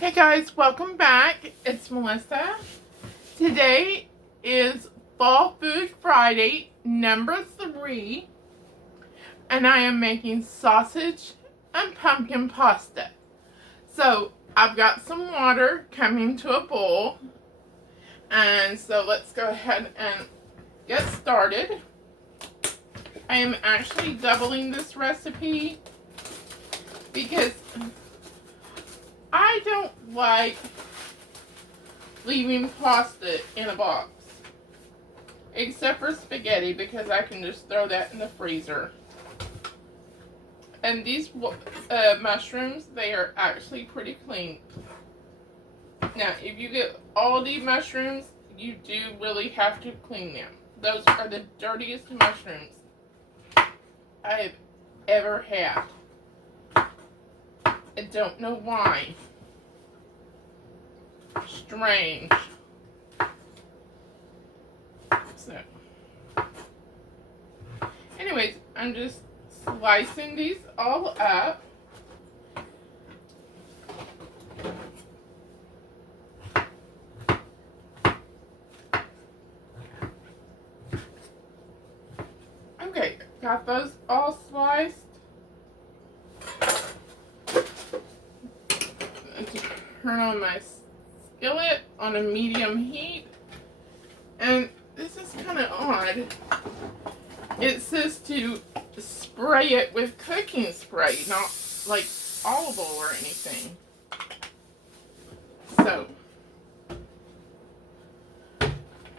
Hey guys, welcome back. It's Melissa. Today is Fall Food Friday number 3, and I am making sausage and pumpkin pasta. So I've got some water coming to a boil, and so let's go ahead and get started. I am actually doubling this recipe because I don't like leaving pasta in a box, except for spaghetti, because I can just throw that in the freezer. And these mushrooms, they are actually pretty clean. Now, if you get Aldi mushrooms, you do really have to clean them. Those are the dirtiest mushrooms I have ever had. I don't know why. Strange. So, anyways, I'm just slicing these all up. Okay, got those all sliced. Turn on my skillet on a medium heat. And this is kind of odd. It says to spray it with cooking spray, not like olive oil or anything. So,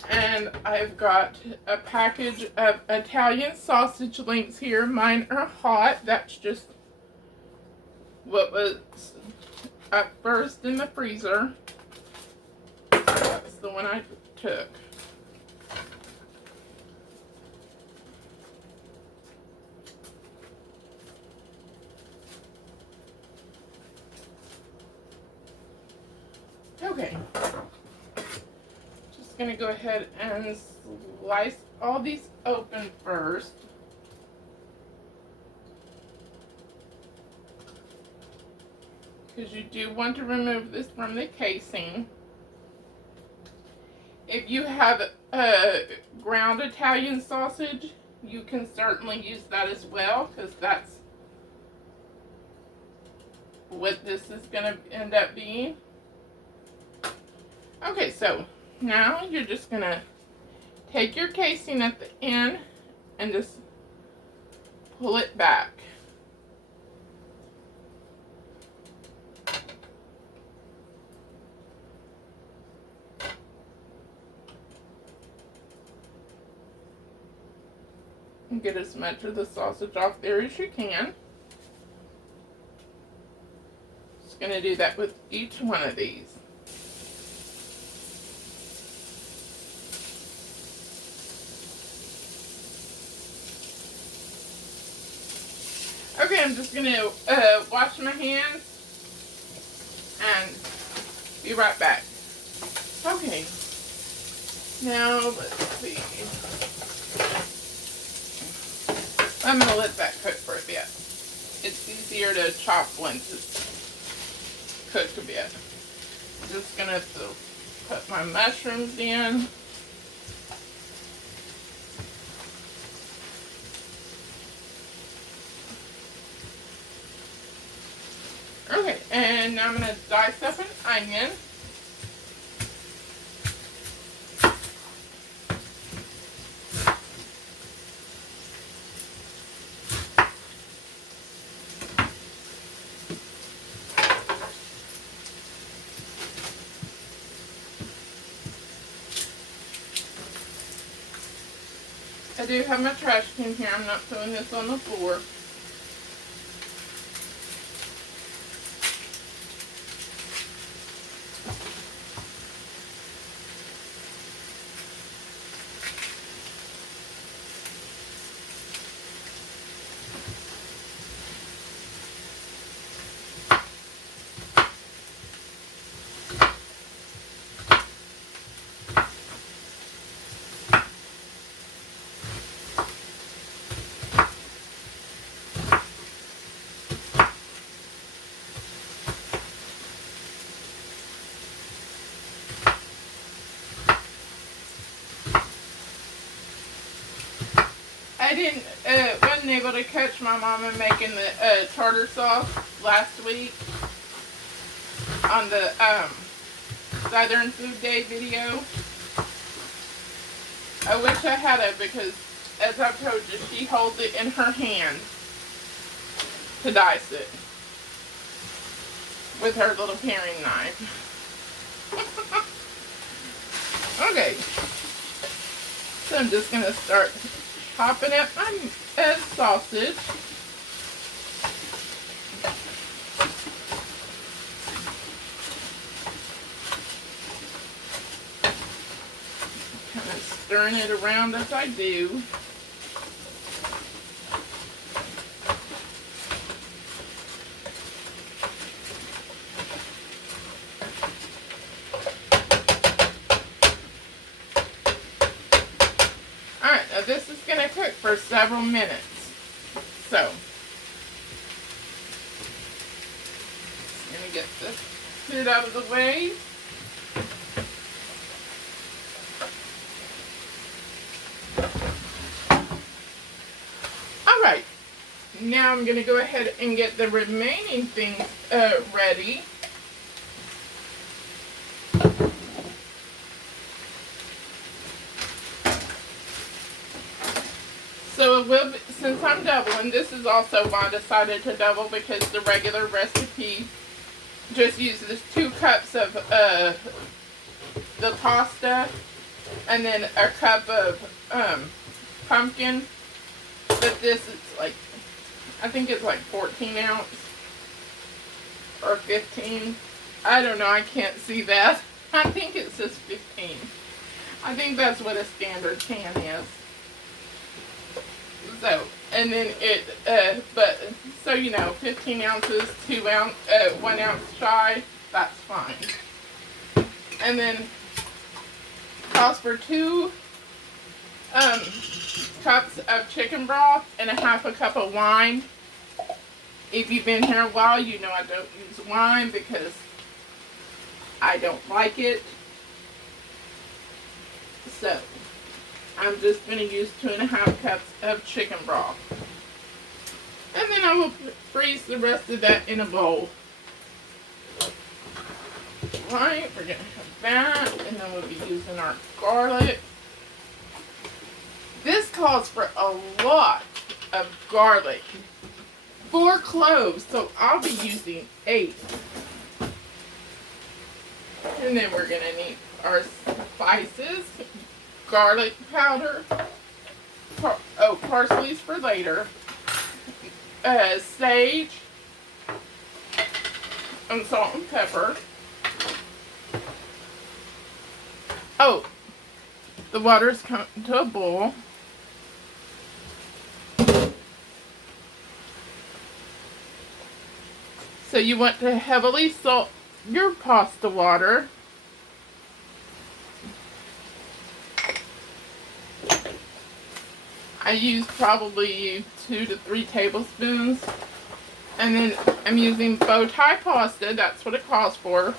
and I've got a package of Italian sausage links here. Mine are hot. That's just what was at first in the freezer. That's the one I took. Okay. Just gonna go ahead and slice all these open first. Because you do want to remove this from the casing. If you have ground Italian sausage, you can certainly use that as well, because that's what this is going to end up being. Okay, so now you're just going to take your casing at the end and just pull it back. And get as much of the sausage off there as you can. Just going to do that with each one of these. Okay, I'm just going to wash my hands and be right back. Okay, now let's see. I'm going to let that cook for a bit. It's easier to chop once it's cooked a bit. I'm just going to put my mushrooms in. Okay, and now I'm going to dice up an onion. I do have my trash can here. I'm not throwing this on the floor. wasn't able to catch my mama making the tartar sauce last week on the Southern Food Day video. I wish I had it because, as I've told you, she holds it in her hand to dice it with her little paring knife. Okay, so I'm just going to start chopping up my sausage. Kind of stirring it around as I do. Alright, now this is going to cook for several minutes. So, just going to get this food out of the way. Alright, now I'm going to go ahead and get the remaining things ready. So it will be, since I'm doubling, this is also why I decided to double, because the regular recipe just uses 2 cups of the pasta and then a cup of pumpkin. But this is like, I think it's like 14 ounce or 15. I don't know, I can't see that. I think it says 15. I think that's what a standard can is. So, and then it, but, so you know, 15 ounces, 1 ounce shy, that's fine. And then calls for 2 cups of chicken broth and a half a cup of wine. If you've been here a while, you know I don't use wine because I don't like it. So, I'm just going to use 2.5 cups of chicken broth. And then I will freeze the rest of that in a bowl. Right, we're going to have that, and then we'll be using our garlic. This calls for a lot of garlic. 4 cloves, so I'll be using 8. And then we're going to need our spices. Garlic powder, parsley's for later, sage, and salt and pepper. Oh, the water's come to a boil. So you want to heavily salt your pasta water. I use probably 2 to 3 tablespoons. And then I'm using bow tie pasta. That's what it calls for.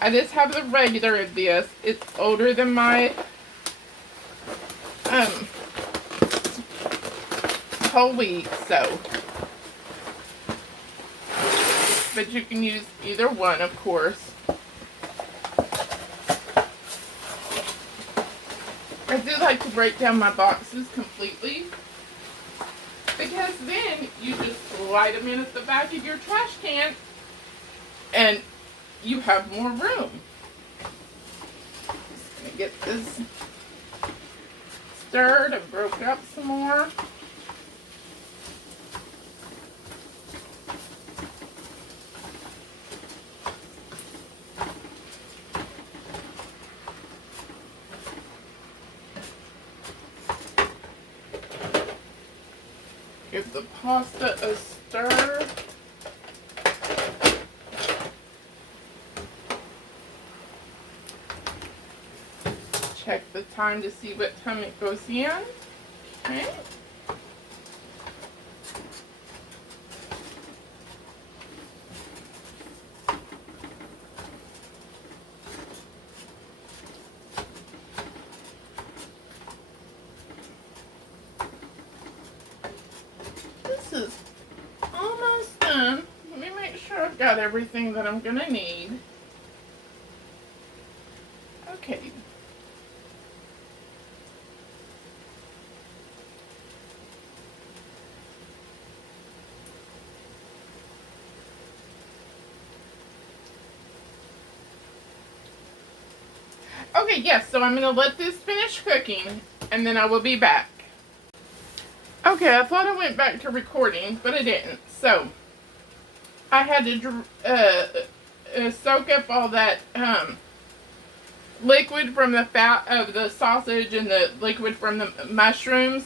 I just have the regular of this. It's older than my whole wheat, so. But you can use either one, of course. I do like to break down my boxes completely, because then you just slide them in at the back of your trash can and you have more room. Just gonna get this stirred and broke up some more. Give the pasta a stir. Check the time to see what time it goes in. Okay. is almost done. Let me make sure I've got everything that I'm gonna need. Okay. Okay, yes, so I'm going to let this finish cooking, and then I will be back. Okay, I thought I went back to recording, but I didn't. So, I had to soak up all that liquid from the fat of the sausage and the liquid from the mushrooms.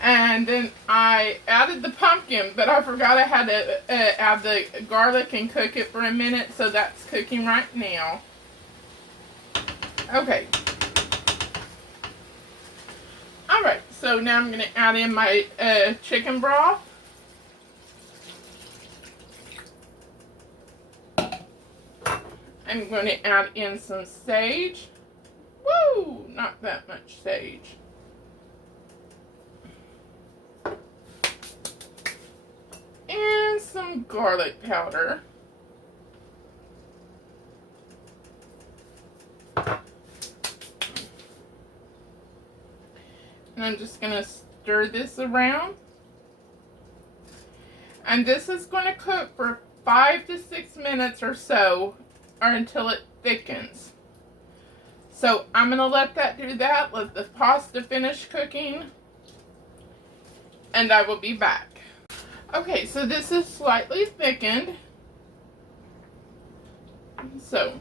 And then I added the pumpkin, but I forgot I had to add the garlic and cook it for a minute, so that's cooking right now. Okay. Alright, so now I'm going to add in my chicken broth. I'm going to add in some sage. Woo! Not that much sage. And some garlic powder. And I'm just going to stir this around. And this is going to cook for 5 to 6 minutes or so, or until it thickens. So I'm going to let that do that, let the pasta finish cooking, and I will be back. Okay, so this is slightly thickened. So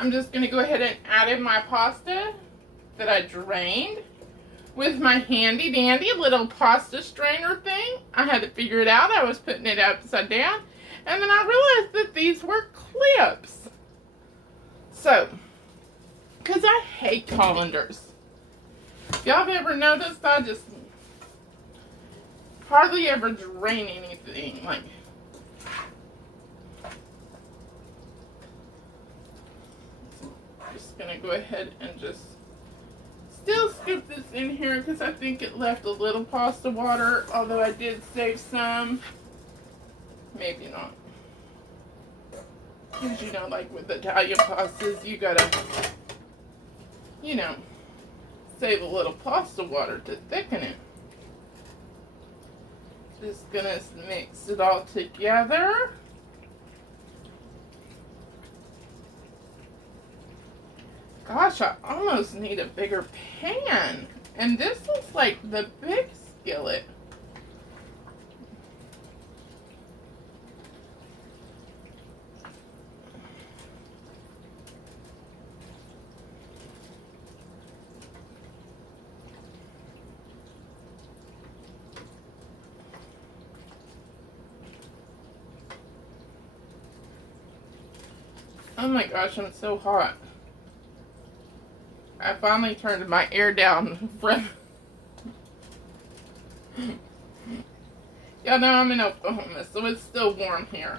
I'm just going to go ahead and add in my pasta that I drained with my handy dandy little pasta strainer thing. I had to figure it out. I was putting it upside down, and then I realized that these were clips. So, because I hate colanders. If y'all have ever noticed, I just hardly ever drain anything. Like, just gonna go ahead and just still scoop this in here because I think it left a little pasta water, although I did save some. Maybe not. Because, you know, like with Italian pastas, you gotta, you know, save a little pasta water to thicken it. Just gonna mix it all together. Gosh, I almost need a bigger pan. And this looks like the big skillet. Oh my gosh, I'm so hot. I finally turned my air down from... Y'all know I'm in Oklahoma, so it's still warm here.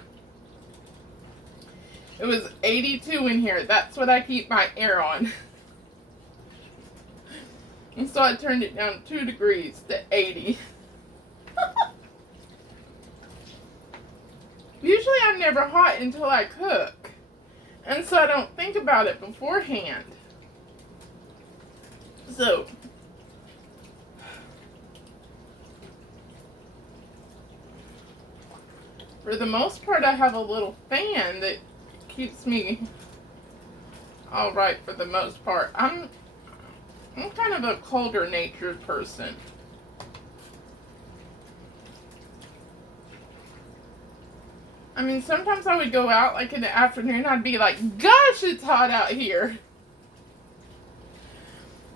It was 82 in here. That's what I keep my air on. And so I turned it down 2 degrees to 80. Usually I'm never hot until I cook. And so I don't think about it beforehand. So, for the most part, I have a little fan that keeps me all right for the most part. I'm kind of a colder natured person. I mean, sometimes I would go out like in the afternoon, I'd be like, gosh, it's hot out here.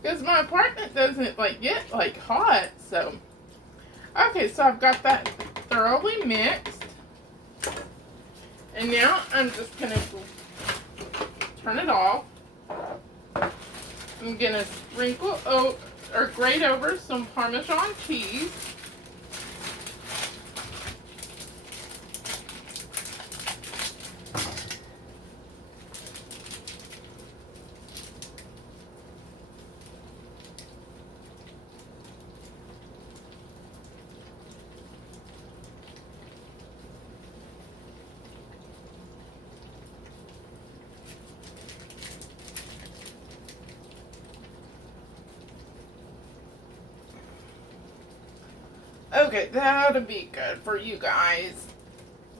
Because my apartment doesn't like get like hot, so. Okay, so I've got that thoroughly mixed. And now I'm just gonna turn it off. I'm gonna sprinkle or grate over some Parmesan cheese. Okay, that'll be good for you guys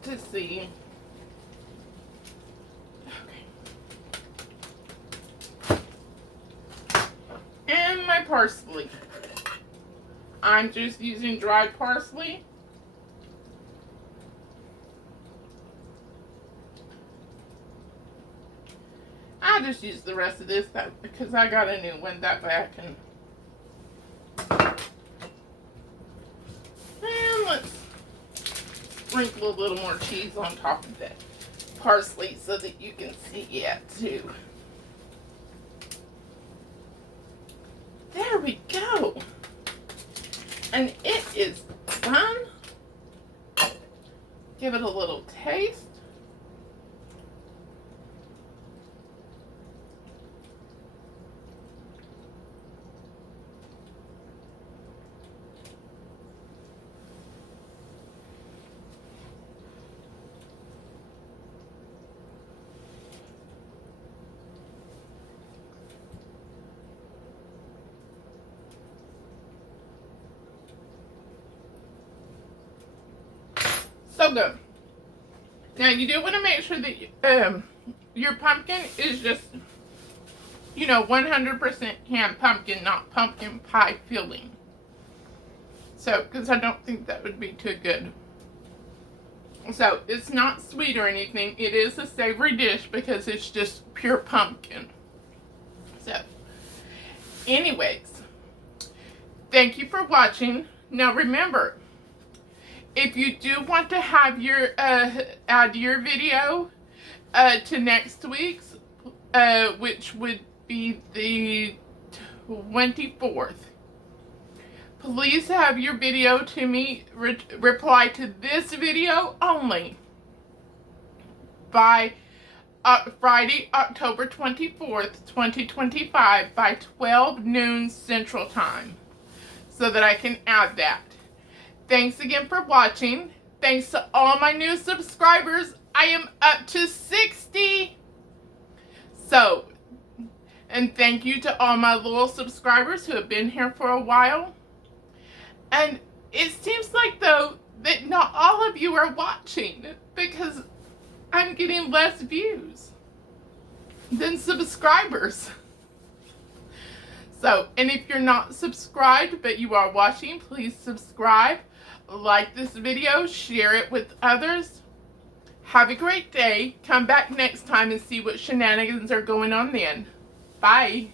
to see. Okay. And my parsley. I'm just using dried parsley. I'll just use the rest of this because I got a new one that way I can. And let's sprinkle a little more cheese on top of that parsley so that you can see it too. There we go. And it is done. Give it a little taste. So good. Now you do want to make sure that your pumpkin is just, 100% canned pumpkin, not pumpkin pie filling. So, because I don't think that would be too good. So, it's not sweet or anything. It is a savory dish because it's just pure pumpkin. So, anyways, thank you for watching. Now remember, if you do want to have your add your video to next week's, which would be the 24th, please have your video to me reply to this video only by Friday, October 24th, 2025 by 12 noon Central Time so that I can add that. Thanks again for watching. Thanks to all my new subscribers. I am up to 60. So, and thank you to all my loyal subscribers who have been here for a while. And it seems like, though, that not all of you are watching because I'm getting less views than subscribers. So, and if you're not subscribed but you are watching, please subscribe. Like this video, share it with others. Have a great day. Come back next time and see what shenanigans are going on then. Bye.